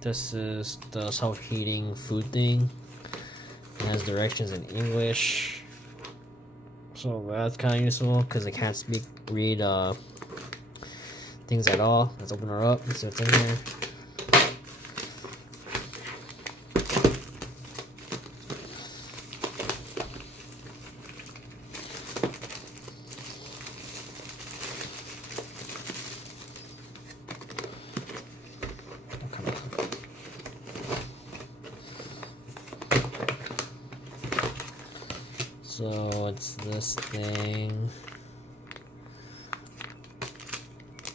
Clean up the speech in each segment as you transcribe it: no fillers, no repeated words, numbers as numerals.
this is the self-heating food thing. It has directions in English, so that's kind of useful because I can't read things at all. Let's open her up and see what's in here. So it's this thing,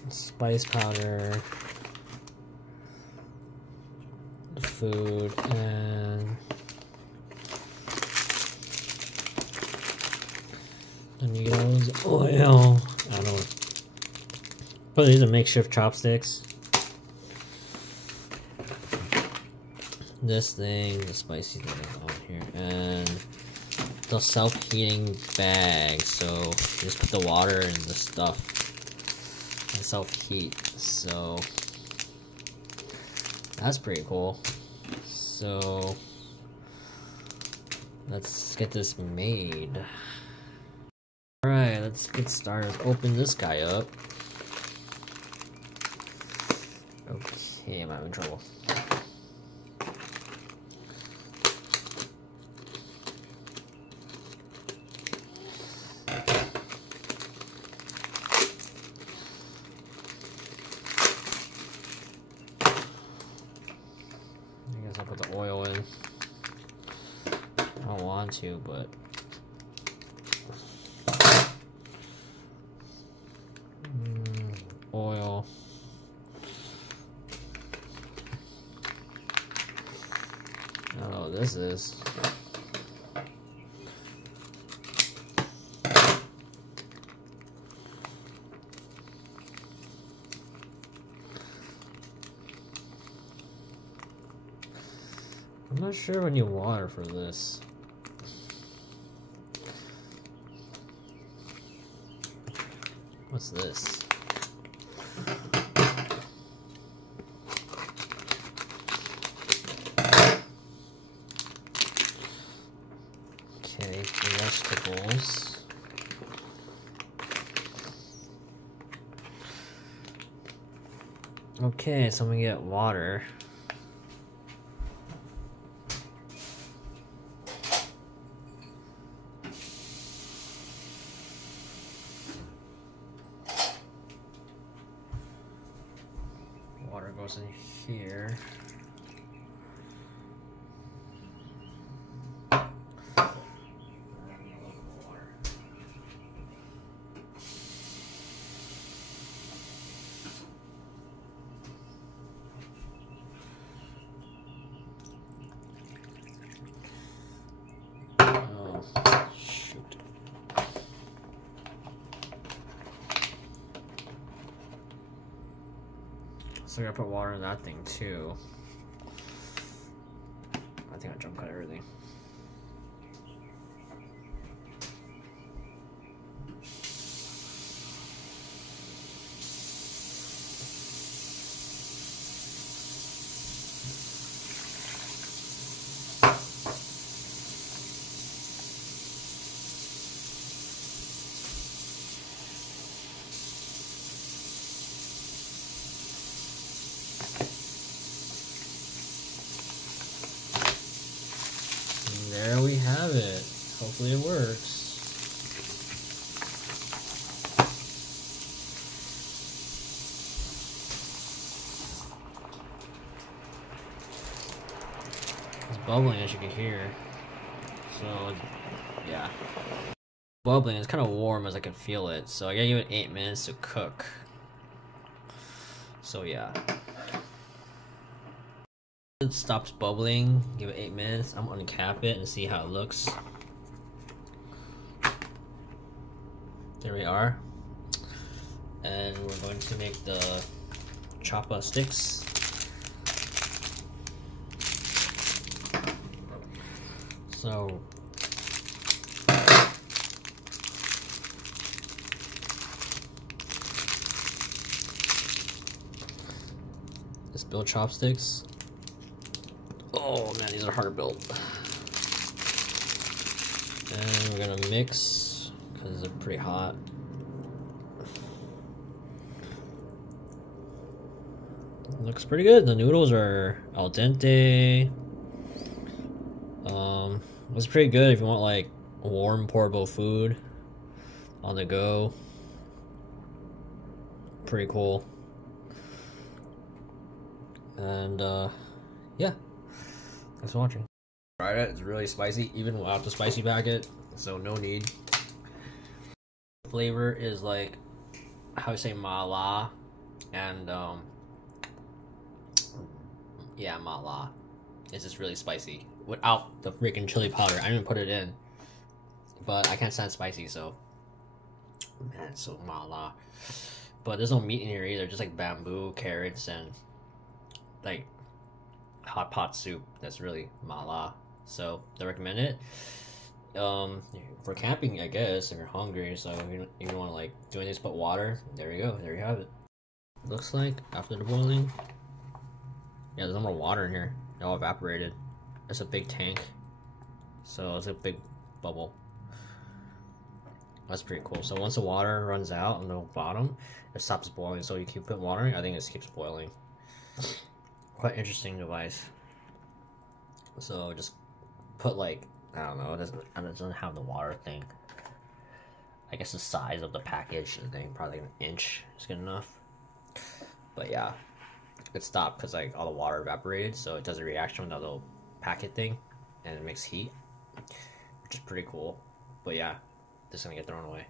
spice powder, the food, and then you use oil. I don't know. But these are makeshift chopsticks. This thing, the spicy thing on here, and the self-heating bag, so you just put the water and the stuff and self-heat, so that's pretty cool. So let's get this made. Alright, let's get started. Open this guy up. Okay, I'm having trouble. I'll put the oil in. I don't want to, but oil. I don't know what this is. I'm not sure I need water for this. What's this? Okay, vegetables. Okay, so I'm gonna get water. Water goes in here. Oh, shoot. So I gotta put water in that thing too. I think I jump cut everything. There we have it. Hopefully it works. It's bubbling, as you can hear. So, yeah. Bubbling, it's kind of warm as I can feel it. So I gotta give it 8 minutes to cook. So yeah. It stops bubbling, give it 8 minutes. I'm gonna uncap it and see how it looks. There we are. And we're going to make the choppa sticks. So Let's build chopsticks. Oh man, these are hard built. And we're gonna mix because they're pretty hot. Looks pretty good. The noodles are al dente. It's pretty good if you want like warm portable food on the go. Pretty cool. And yeah, thanks for watching. Tried it. It's really spicy even without the spicy packet, so no need. Flavor is like, how you say, mala, and yeah, mala. It's just really spicy without the freaking chili powder. I didn't even put it in, but I can't stand spicy, so man, it's so mala. But there's no meat in here either, just like bamboo, carrots, and like hot pot soup. That's really mala, so I recommend it. For camping, I guess, if you're hungry. So if you want to like doing this, put water. There you go. There you have it. Looks like after the boiling, yeah, there's no more water in here. It all evaporated. It's a big tank, so it's a big bubble. That's pretty cool. So once the water runs out on the bottom, it stops boiling. So you keep putting water in, I think it just keeps boiling. Quite interesting device. So just put like, I don't know, it doesn't have the water thing. I guess the size of the package, I think probably like an inch is good enough. But yeah, it stopped because like all the water evaporated, so it does a reaction with that little packet thing, and it makes heat, which is pretty cool. But yeah, this is gonna get thrown away.